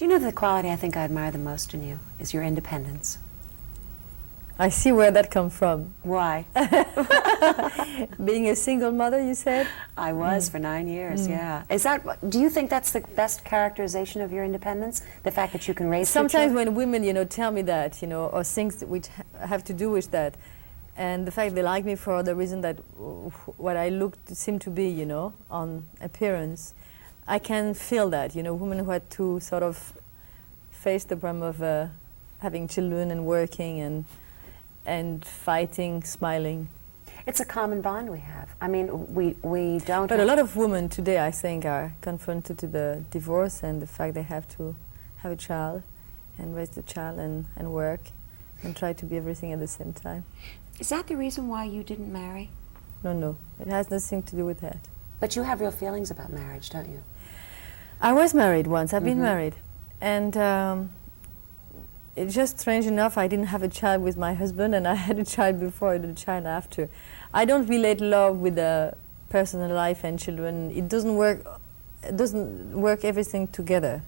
Do you know the quality I think I admire the most in you is your independence? I see where that comes from. Why? Being a single mother, you said? I was for 9 years, yeah. Is that, do you think that's the best characterization of your independence? The fact that you can raise Sometimes when women, tell me that, or things which have to do with that, and the fact they like me for the reason that what I seem to be, on appearance, I can feel that, women who had to sort of face the problem of having children and working and fighting, smiling. It's a common bond we have. I mean, we don't... But a lot of women today, I think, are confronted to the divorce and the fact they have to have a child and raise the child and work and try to be everything at the same time. Is that the reason why you didn't marry? No. It has nothing to do with that. But you have real feelings about marriage, don't you? I was married once. I've been married. And it's just strange enough, I didn't have a child with my husband, and I had a child before and a child after. I don't relate love with a personal life and children. It doesn't work everything together.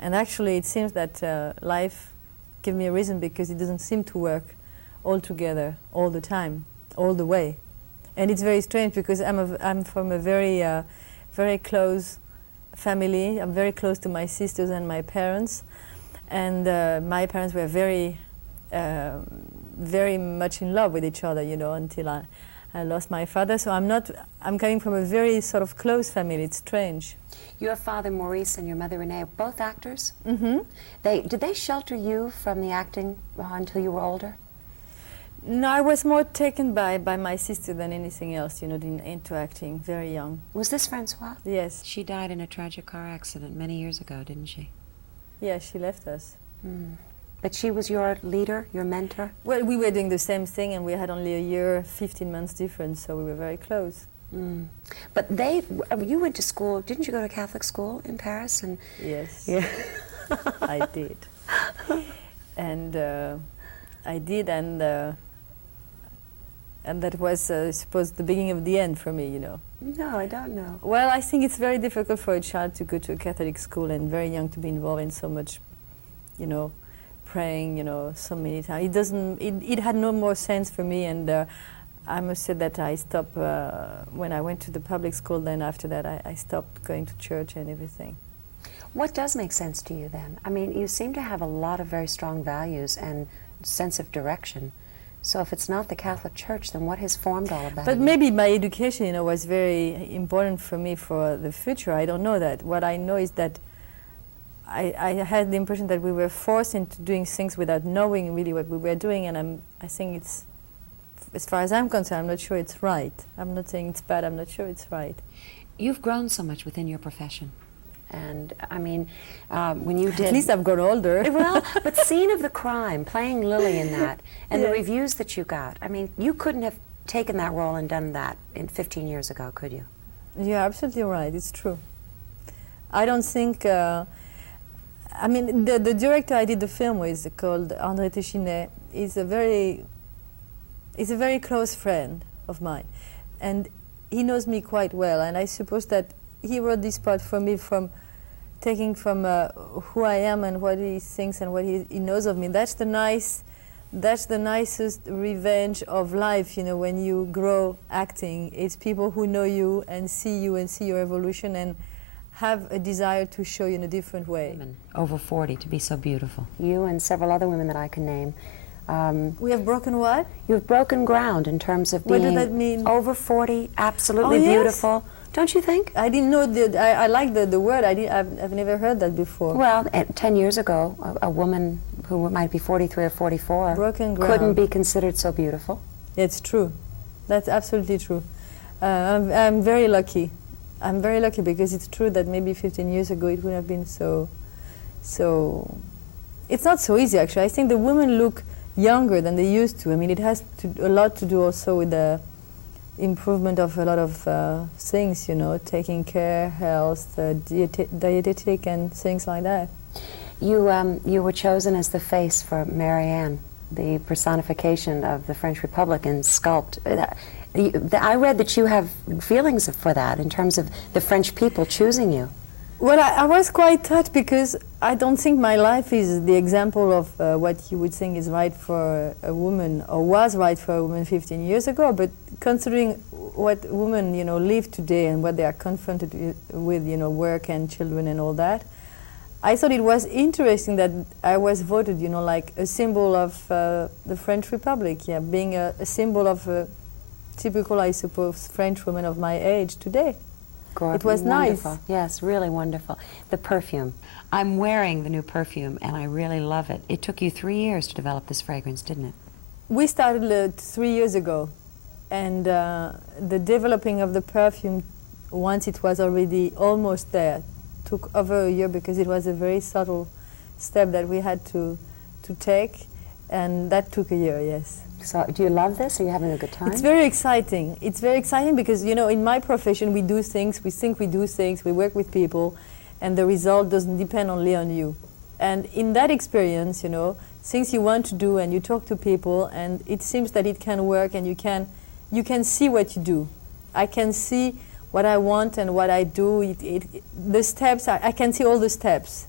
And actually, it seems that life gives me a reason because it doesn't seem to work all together, all the time, all the way. And it's very strange because I'm from a very, very close family. I'm very close to my sisters and my parents. And my parents were very, very much in love with each other, until I lost my father. So I'm coming from a very sort of close family. It's strange. Your father, Maurice, and your mother, Renee, both actors? Mm-hmm. Did they shelter you from the acting until you were older? No, I was more taken by my sister than anything else, into acting, very young. Was this Francois? Yes. She died in a tragic car accident many years ago, didn't she? Yeah, she left us. Mm. But she was your leader, your mentor? Well, we were doing the same thing, and we had only a year, 15 months difference, so we were very close. Mm. But you went to school, didn't you go to Catholic school in Paris? And yes, yeah. I did. And I did, and that was, I suppose, the beginning of the end for me, No, I don't know. Well, I think it's very difficult for a child to go to a Catholic school and very young to be involved in so much, praying, so many times. It had no more sense for me, and I must say that I stopped, when I went to the public school, then after that I stopped going to church and everything. What does make sense to you then? I mean, you seem to have a lot of very strong values and sense of direction. So if it's not the Catholic Church, then what has formed all of that? But maybe my education, was very important for me for the future. I don't know that. What I know is that I had the impression that we were forced into doing things without knowing really what we were doing, and I think it's, as far as I'm concerned, I'm not sure it's right. I'm not saying it's bad, I'm not sure it's right. You've grown so much within your profession. And I mean, when you did... At least I've got older. Well, but Scene of the Crime, playing Lily in that, and yes. the reviews that you got, I mean, you couldn't have taken that role and done that 15 years ago, could you? You're absolutely right, it's true. I don't think... I mean, the director I did the film with, called André Téchinet, is a very close friend of mine. And he knows me quite well, and I suppose that he wrote this part for me taking from who I am and what he thinks and what he knows of me. That's the nicest revenge of life, when you grow acting. It's people who know you and see your evolution and have a desire to show you in a different way. Women over 40 to be so beautiful. You and several other women that I can name. We have broken what? You have broken ground in terms of being what does that mean? Over 40, absolutely beautiful. Yes? Don't you think? I didn't know that. I like the word. I've never heard that before. Well, 10 years ago, a woman who might be 43 or 44 broken ground. Couldn't be considered so beautiful. It's true. That's absolutely true. I'm very lucky. I'm very lucky because it's true that maybe 15 years ago it would have been so. It's not so easy, actually. I think the women look younger than they used to. I mean, it has a lot to do also with the improvement of a lot of things, taking care, health, dietetic and things like that. You were chosen as the face for Marianne, the personification of the French Republic in Sculpt. I read that you have feelings for that in terms of the French people choosing you. Well, I was quite touched because I don't think my life is the example of what you would think is right for a woman or was right for a woman 15 years ago. But considering what women, live today and what they are confronted with, work and children and all that, I thought it was interesting that I was voted, like a symbol of the French Republic, being a symbol of a typical, I suppose, French woman of my age today. It was wonderful. nice. Yes, really wonderful. The perfume. I'm wearing the new perfume, and I really love it. It took you 3 years to develop this fragrance, didn't it? We started 3 years ago, and the developing of the perfume, once it was already almost there, took over a year because it was a very subtle step that we had to take, and that took a year, yes. So do you love this? Are you having a good time? It's very exciting. It's very exciting because, in my profession we do things, we think we do things, we work with people, and the result doesn't depend only on you. And in that experience, things you want to do and you talk to people and it seems that it can work and you can see what you do. I can see what I want and what I do. The steps, I can see all the steps.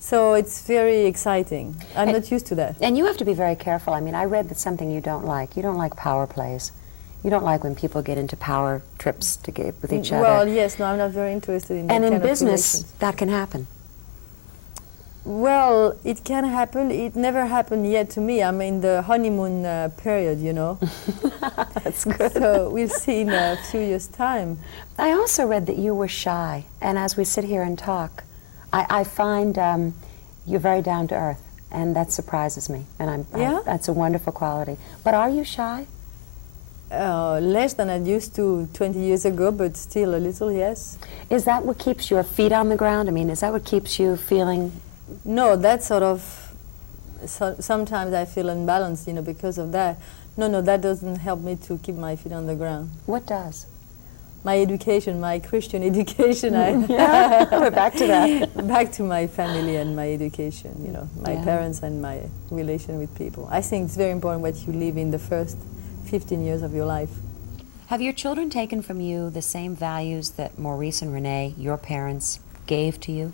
So it's very exciting. I'm not used to that. And you have to be very careful. I mean, I read that something you don't like. You don't like power plays. You don't like when people get into power trips to get with each other. Well, yes, no, I'm not very interested in that And kind in of business, relations. that can happen. Well, it can happen. It never happened yet to me. I'm in the honeymoon period, That's good. So we'll see in a few years' time. I also read that you were shy. And as we sit here and talk, I find you're very down to earth, and that surprises me. And that's a wonderful quality. But are you shy? Less than I used to 20 years ago, but still a little, yes. Is that what keeps your feet on the ground? I mean, is that what keeps you feeling? No, that sort of, sometimes I feel unbalanced, because of that. No, that doesn't help me to keep my feet on the ground. What does? My education, my Christian education. Yeah, we're back to that. Back to my family and my education, my parents and my relation with people. I think it's very important what you live in the first 15 years of your life. Have your children taken from you the same values that Maurice and Renee, your parents, gave to you?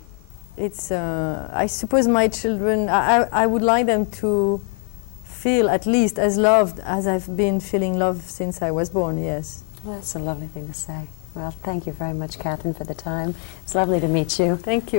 It's, I suppose my children, I would like them to feel at least as loved as I've been feeling love since I was born, yes. Well, that's a lovely thing to say. Well, thank you very much, Catherine, for the time. It's lovely to meet you. Thank you.